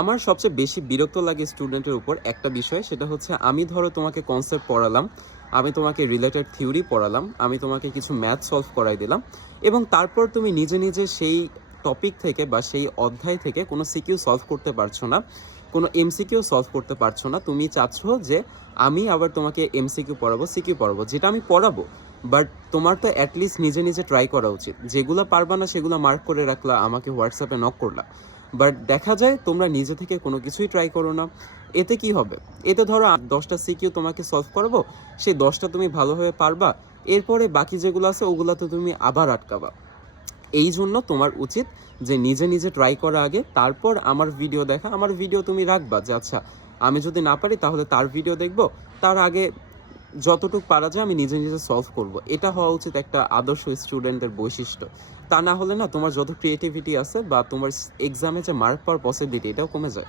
আমার সবচেয়ে বেশি বিরক্ত লাগে স্টুডেন্টের উপর একটা বিষয়, সেটা হচ্ছে আমি ধরো তোমাকে কনসেপ্ট পড়ালাম, আমি তোমাকে রিলেটেড থিওরি পড়ালাম, আমি তোমাকে কিছু ম্যাথ সলভ করাই দিলাম এবং তারপর তুমি নিজে নিজে সেই টপিক থেকে বা সেই অধ্যায় থেকে কোনো সিকিউ সলভ করতে পারছো না, কোনো এমসিকিউ সলভ করতে পারছো না। তুমি চাচ্ছ যে আমি আবার তোমাকে এমসিকিউ পড়াবো, সিকিউ পড়াবো, যেটা আমি পড়াবো, বাট তোমার তো অ্যাটলিস্ট নিজে নিজে ট্রাই করা উচিত। যেগুলো পারবা না সেগুলো মার্ক করে রাখলা, আমাকে হোয়াটসঅ্যাপে নক করলা, বাট দেখা যায় তোমরা নিজে থেকে কোনো কিছুই ট্রাই করো না। এতে কি হবে? এতে ধরো 10টা সিকিউ তোমাকে সলভ করবো, সেই 10টা তুমি ভালোভাবে পারবা, এরপরে বাকি যেগুলো আছে ওগুলাতে তুমি আবার আটকাবা। এই জন্য তোমার উচিত যে নিজে নিজে ট্রাই করা আগে, তারপর আমার ভিডিও দেখা। আমার ভিডিও তুমি রাখবা যে আচ্ছা আমি যদি না পারি তাহলে তার ভিডিও দেখব, তার আগে যতটুকু পারা যায় আমি নিজে নিজে সলভ করব। এটা হওয়া উচিত একটা আদর্শ স্টুডেন্টের বৈশিষ্ট্য। তা না হলে না তোমার যত ক্রিয়েটিভিটি আছে বা তোমার এক্সামে যে মার্ক পাওয়ার পসিবিলিটি, এটাও কমে যায়।